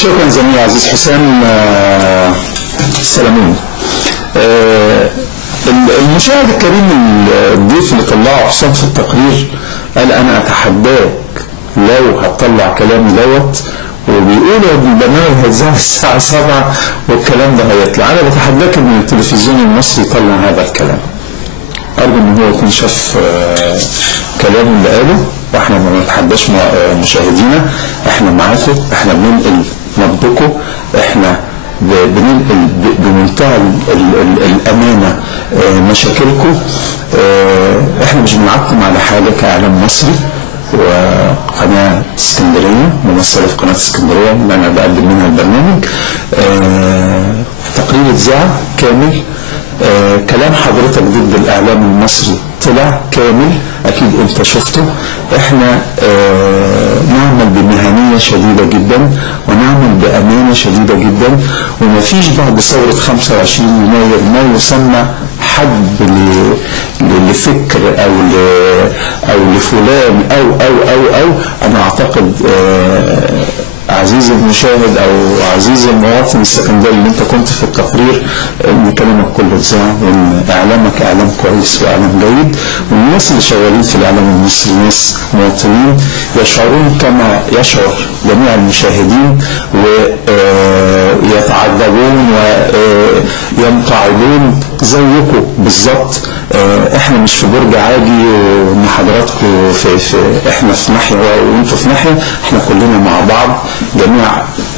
شكرا زميلي عزيز حسام سلامون. المشاهد الكريم الضيف اللي طلعه حسام في التقرير قال انا اتحداك لو هتطلع كلامي دوت، وبيقولوا البرنامج هيتذاع الساعة 7 والكلام ده هيطلع. انا بتحداك ان التلفزيون المصري يطلع هذا الكلام. ارجو ان هو يكون شاف كلامه اللي قاله، واحنا ما بنتحداش مشاهدينا، احنا معاكم، احنا بننقل نبضكم، احنا بننقل بمنتهى الامانه مشاكلكم. احنا مش بنعقم على حاجه كاعلام مصري وقناه اسكندريه ممثله في قناه اسكندريه اللي انا بقدم منها البرنامج. تقرير اتذاع كامل، كلام حضرتك ضد الاعلام المصري طلع كامل، اكيد انت شفته. احنا نعمل بمهنيه شديده جدا ونعمل بامانه شديده جدا، وما فيش بعد ثوره 25 يناير ما يسمى حد لفكر او لفلان او انا اعتقد عزيزي المشاهد او عزيزي المواطن السكندري اللي انت كنت في التقرير ان كلامك كله اتذاع، وان اعلامك اعلام كويس واعلام جيد، والناس اللي شغالين في الاعلام المصري ناس مواطنين يشعرون كما يشعر جميع المشاهدين، ويتعذبون وينقعدون زيكم بالظبط. احنا مش في برج عاجي وان حضراتكم احنا في ناحيه وانتوا في ناحيه، احنا كلنا مع بعض.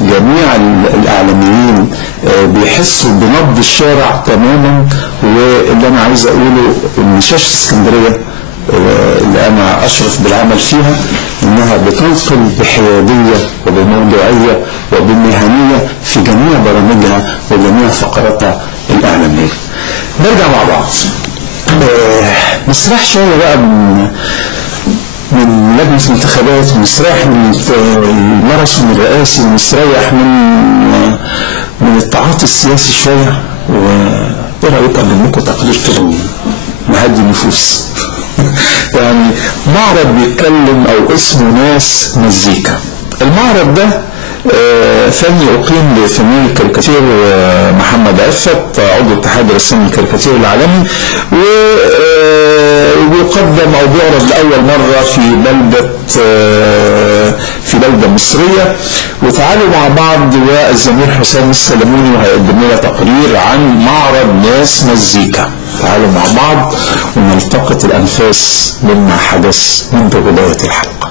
جميع الاعلاميين بيحسوا بنبض الشارع تماما. واللي انا عايز اقوله ان شاشه اسكندريه اللي انا اشرف بالعمل فيها انها بتنقل بحياديه وبموضوعيه وبمهنيه في جميع برامجها وجميع فقراتها الاعلاميه. نرجع مع بعض نستريح شويه بقى من لجنة الانتخابات، ونستريح من الماراثون الرئاسي، ونستريح من التعاطي السياسي شويه. وايه رايك اقدم لكم تقرير كده مهدي النفوس؟ يعني معرض بيتكلم او اسمه ناس مزيكا. المعرض ده فني أقيم لفنان الكاريكاتير محمد عفت عضو اتحاد رسام الكاريكاتير العالمي، وبيقدم أو بيعرض لأول مرة في بلدة مصرية. وتعالوا مع بعض والزميل حسام السلاموني وهيقدم لنا تقرير عن معرض ناس مزيكا. تعالوا مع بعض ونلتقط الأنفاس مما حدث منذ بداية الحلقة.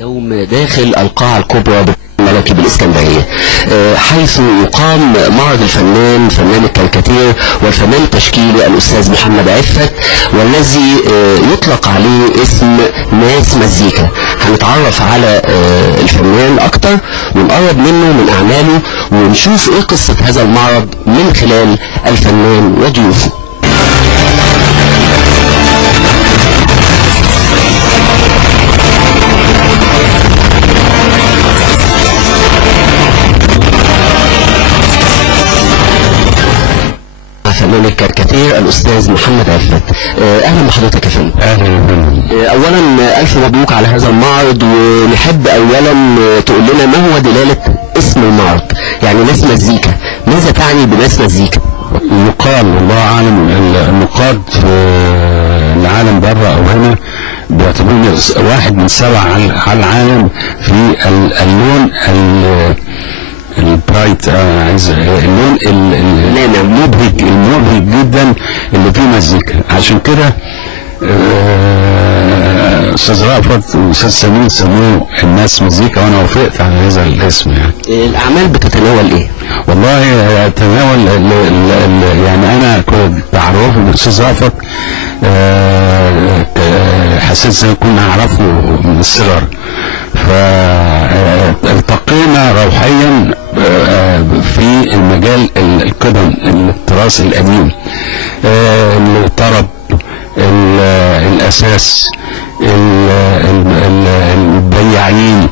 يوم داخل القاعة الكبرى الملكي بالإسكندرية، حيث يقام معرض فنان الكاريكاتير والفنان التشكيلي الأستاذ محمد عفت، والذي يطلق عليه اسم ناس مزيكا. هنتعرف على الفنان أكتر ونقرب منه من أعماله ونشوف إيه قصة هذا المعرض من خلال الفنان وضيوفه. فنان الكاريكاتير الأستاذ محمد عفت. أهلا بحضرتك يا فندم. أهلا يا فندم. أولا ألف مبروك على هذا المعرض، ونحب أولا تقول لنا ما هو دلالة اسم المعرض؟ يعني ناس مزيكا، ماذا تعني بناس مزيكا؟ يقال والله أعلم النقاد في العالم بره أو هنا بيعتبروني واحد من 7 على العالم في اللون البرايت، عايز اللون المبهج جدا اللي فيه مزيكا. عشان كده استاذ رأفت واستاذ سمين سموه الناس مزيكا، وانا وافقت على هذا الاسم. يعني الاعمال بتتناول ايه؟ والله تناول يعني انا كنت بعرفه بالاستاذ رأفت، حسيت زي كنا نعرفه من الصغر، فالتقينا روحيا في المجال القدم التراث القديم، الطرب، الاساس، البيان بيعين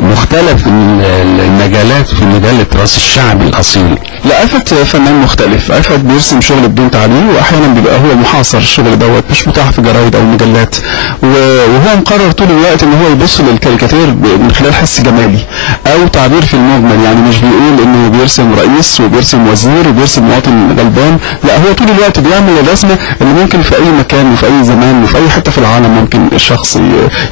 مختلف المجالات في مجال التراث الشعبي الاصيل؟ لا، آفت فنان مختلف. آفت بيرسم شغل بدون تعليم، واحيانا بيبقى هو محاصر الشغل دوت، مش متاح في جرايد او مجلات، وهو مقرر طول الوقت ان هو يبص للكاريكاتير من خلال حس جمالي او تعبير في المجمل. يعني مش بيقول انه بيرسم رئيس وبيرسم وزير وبيرسم مواطن غلبان، لا، هو طول الوقت بيعمل الرسمه اللي ممكن في اي مكان وفي اي زمان وفي اي حته في العالم ممكن الشخص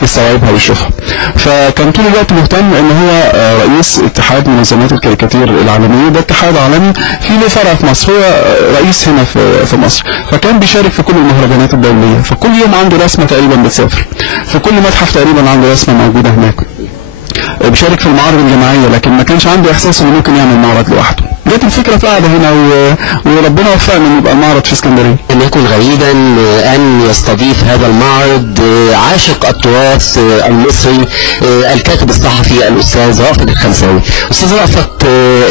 يستوعبها ويشوفها. فكان طول الوقت مهتم ان هو رئيس اتحاد منظمات الكاريكاتير العالميه، ده اتحاد عالمي في له فرع في مصر، هو رئيس هنا في مصر. فكان بيشارك في كل المهرجانات الدوليه، فكل يوم عنده رسمه تقريبا بتسافر، في كل متحف تقريبا عنده رسمه موجوده هناك. بيشارك في المعارض الجماعيه، لكن ما كانش عنده احساس انه ممكن يعمل معرض لوحده. جت الفكره في قاعده هنا وربنا وفقنا ان يبقى المعرض في اسكندريه. لم يكن غريبا ان يستضيف هذا المعرض عاشق التراث المصري الكاتب الصحفي الاستاذ رأفت الخنساوي. استاذ رأفت،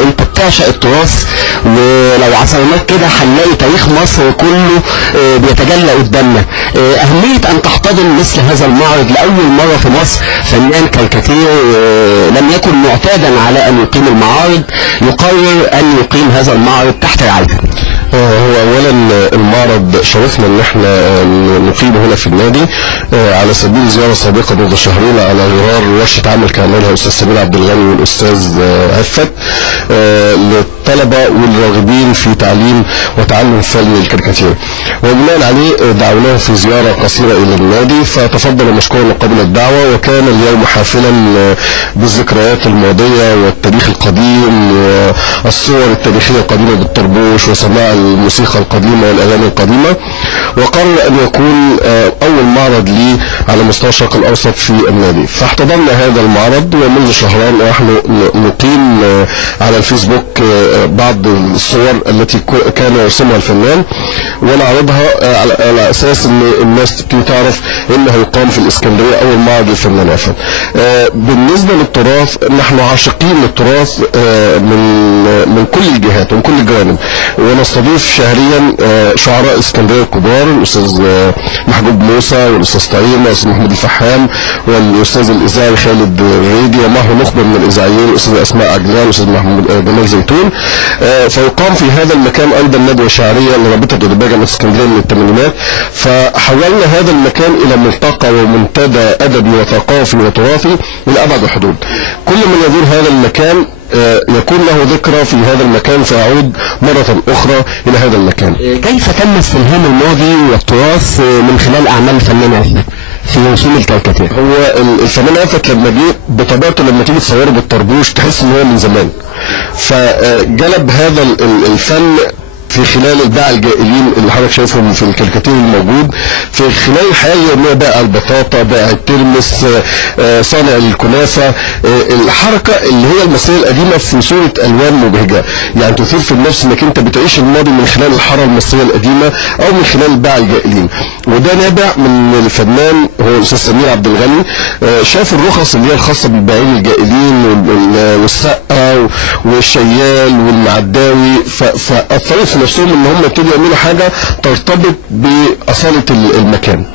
انت بتعشق التراث، ولو عصرناك كده هنلاقي تاريخ مصر كله بيتجلى قدامنا. اهميه ان تحتضن مثل هذا المعرض لاول مره في مصر فنان كاريكاتير لم يكن معتادا على ان يقيم المعارض يقرر ان يقيم هذا المعرض تحت رعايته. هو اولا المعرض شرفنا ان احنا نقيمه هنا في النادي على سبيل زياره سابقه منذ شهرين على غرار ورشه عمل كان عملها الاستاذ سمير عبد الغني والاستاذ عفت للطلبه والراغبين في تعليم وتعلم فن الكاريكاتير، وبناء عليه دعوناه في زياره قصيره الى النادي، فتفضل مشكورا وقبل الدعوه. وكان اليوم حافلا بالذكريات الماضيه والتاريخ القديم والصور التاريخيه القديمه بالطربوش وسماع الموسيقى القديمة والأغاني القديمة، وقرر أن يكون أول معرض لي على مستوى الشرق الأوسط في النادي. فاحتضننا هذا المعرض، ومنذ شهرين نحن نقيم على الفيسبوك بعض الصور التي كان يرسمها الفنان ونعرضها على أساس أن الناس تبتدي تعرف أنه يقام في الإسكندرية أول معرض للفنان عفت. بالنسبة للتراث، نحن عاشقين للتراث من كل الجهات ومن كل الجوانب، ونستضيف شهريا شعراء اسكندريه الكبار، الاستاذ محجوب موسى والاستاذ طعيم والاستاذ محمود الفحام والاستاذ الاذاعي خالد الريدي، ومعه نخبه من الاذاعيين الاستاذ اسماء عجلان والاستاذ محمود جمال زيتون. فيقام في هذا المكان ايضا ندوه شعريه لرابطه ادباء جامعه اسكندريه من الثمانينات. فحولنا هذا المكان الى ملتقى ومنتدى ادبي وثقافي وتراثي من ابعد الحدود. كل من يزور هذا المكان يكون له ذكرى في هذا المكان فيعود مرة أخرى إلى هذا المكان. كيف تم استلهام الماضي والتراث من خلال أعمال الفنان عفت في رسوم الكاريكاتير؟ هو الفنان عفت لما جه بطبيعته لما تيجي تصوره بالطربوش تحس إن هو من زمان، فجلب هذا الفن في خلال الباعة الجائلين اللي حضرتك شايفهم في الكاريكاتير الموجود، في خلال الحياة اليومية، بائع البطاطا، بائع الترمس، صانع الكنافة، الحركة اللي هي المصرية القديمة في صورة ألوان مبهجة، يعني تثير في النفس انك انت بتعيش الماضي من خلال الحارة المصرية القديمة او من خلال الباعة الجائلين. وده نابع من الفنان هو الاستاذ سمير عبد الغني، شاف الرخص اللي هي الخاصة بالبائعين الجائلين والسقة والشيال والمعداوي، فأثرت في نفسهم ان هم يبتدوا يعملوا حاجة ترتبط بأصالة المكان.